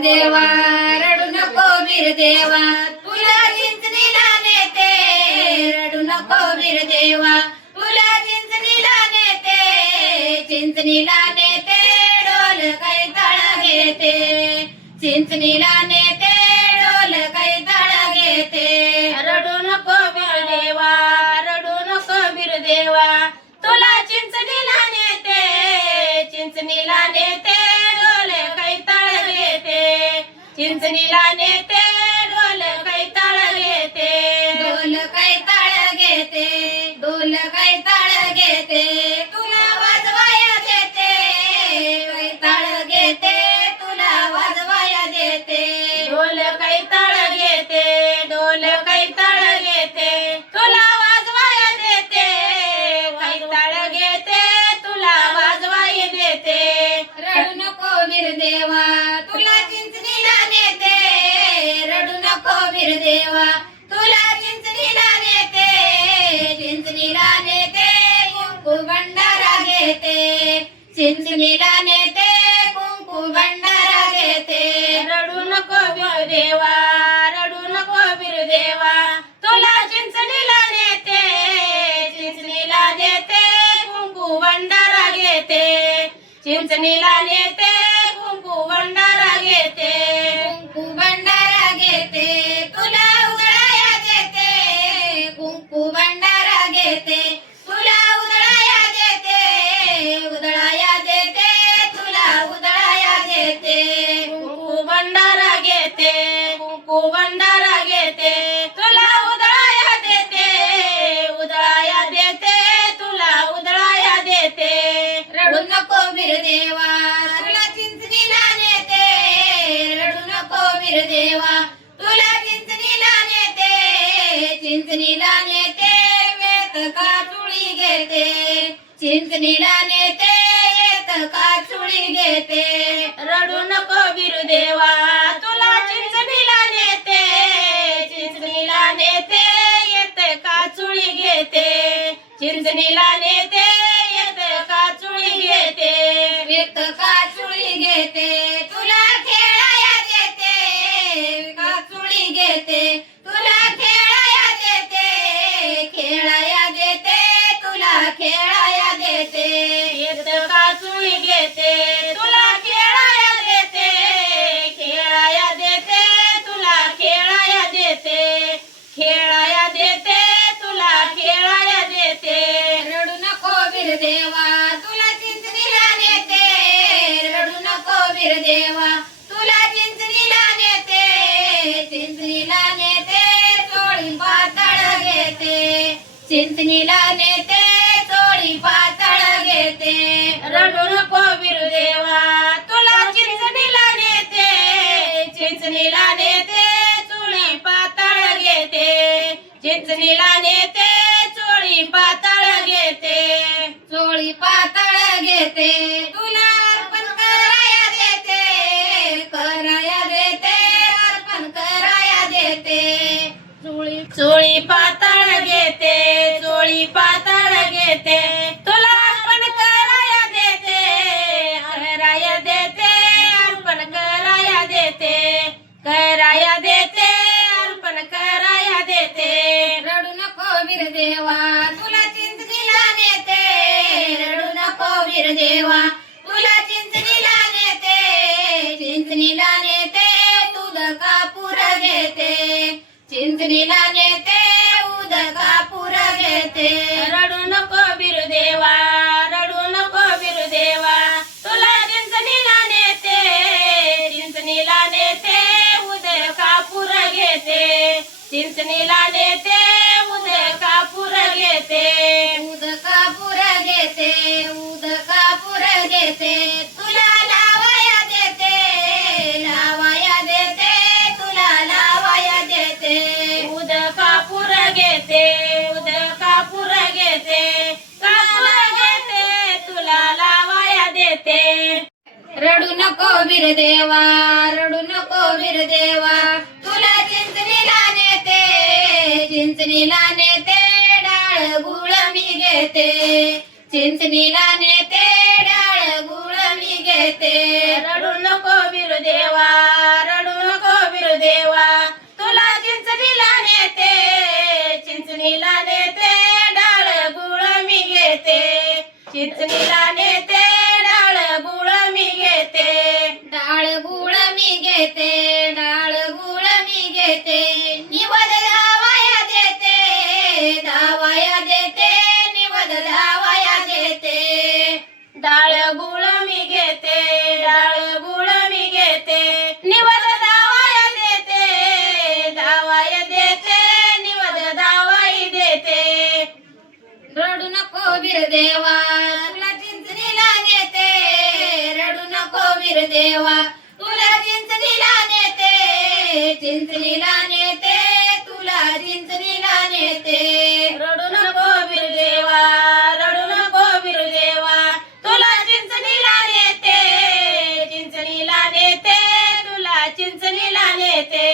देवा रडू नको वीर देवा तुला चिंचणीला नेते रडू नको वीर देवा तुला चिंचणीला नेते चिंचणीला नेते डोल काही तळ घेते चिंचणीला नेते डोल काही तळ घेते रडू नको वीर देवा रडू नको वीर देवा तुला चिंचणीला नेते चिंचणीला नेते डोल काही तळ घेते चिंचणीला नेते डोल काही तळ घेते डोल काही तळ घेते डोल काही तळ घेते तुला वाजवाया देते काही तळ घेते तुला वाजवाया देते डोल काही तळ घेते डोल काही तळ घेते तुला वाजवाया देते काही तळ घेते तुला वाजवाया देते रडू नको वीर देवा तुला चिंचणीला नेते रडू नको वीर देवा तुला चिंचणीला नेते चिंचणीला नेते कुंकू भंडारा घेते चिंचणीला नेते कुंकू भंडारा घेते रडू नको वीर देवा रडू नको वीर देवा तुला चिंचणीला नेते चिंचणीला नेते कुंकू भंडारा घेते चिंचणीला नेते कुंकू भंडारा घेते कुंकू भंडारा घेते तुला उधळाया देते कुंकू भंडारा घेते तुला उधळाया देते उधळाया देते तुला उधळाया देते कुंकू भंडारा घेते कुंकू भंडारा घेते तुला उधळाया देते उधळाया देते तुला उधळाया देते रडू नको वीर देवा तुला चिंचणीला नेते रडू नको वीर देवा तुला चिंचणीला नेते चिंचणीला नेते वेत का चुळी घेते चिंचणीला नेते येत का चुळी घेते रडू नको वीर देवा तुला चिंचणीला नेते चिंचणीला नेते येत का चुळी घेते चिंचणीला नेते येत का चुळी घेते येत का चुळी घेते तुला खेळाया देते का चुळी घेते तुला खेळाया देते खेळाया देते तुला खेळाया देते येत का चुळी घेते तुला खेळाया देते खेळाया देते तुला खेळाया देते खेळाया देते तुला खेळाया देते रडू नको वीर देवा तुला चिंचणीला नेते रडू नको वीर देवा तुला चिंचणीला नेते चिंचणीला नेते चोळी पातळ घेते चिंचणीला नेते चोळी पातळ घेते रडू नको वीर देवा तुला चिंचणीला नेते चिंचणीला नेते चोळी पातळ घेते चिंचणीला नेते चोळी पातळ घेते चोळी पातळ घेते तुला अर्पण कराया देते कराया देते अर्पण कराया देते चोळी पातळ घेते चोळी पातळ घेते तुला अर्पण कराया देते कराया देते अर्पण कराया देते कराया देते अर्पण कराया देते रडू नको वीर देवा तुला चिंचणीला नेते रडू नको वीर देवा तुला चिंचणीला नेते चिंचणीला नेते दूध कापूर घेते चिंचणीला नेते उद कापूर घेते रडू नको वीर देवा रडू नको वीर देवा तुला चिंचणीला नेते चिंचणीला नेते उद कापूर घेते चिंचणीला नेते उद कापूर घेते उद कापूर घेते उद कापूर घेते तुला लावाया देते लावाया देते तुला लावाया देते उद कापूर घेते उद कापूर घेते कापूर घेते तुला लावाया देते रडू नको वीर देवा रडू नको वीर देवा तुला चिंचणीला नेते चिंचणीला नेते डाळ गुळ मी घेते चिंचणीला नेते डाळ गुळ मी घेते रडू नको वीर देवा देवा तुला चिंचणीला नेते चिंचणीला नेते तुला चिंचणीला नेते रडू नको बिरदेवा रडू नको बिरदेवा तुला चिंचणीला नेते चिंचणीला नेते तुला चिंचणीला नेते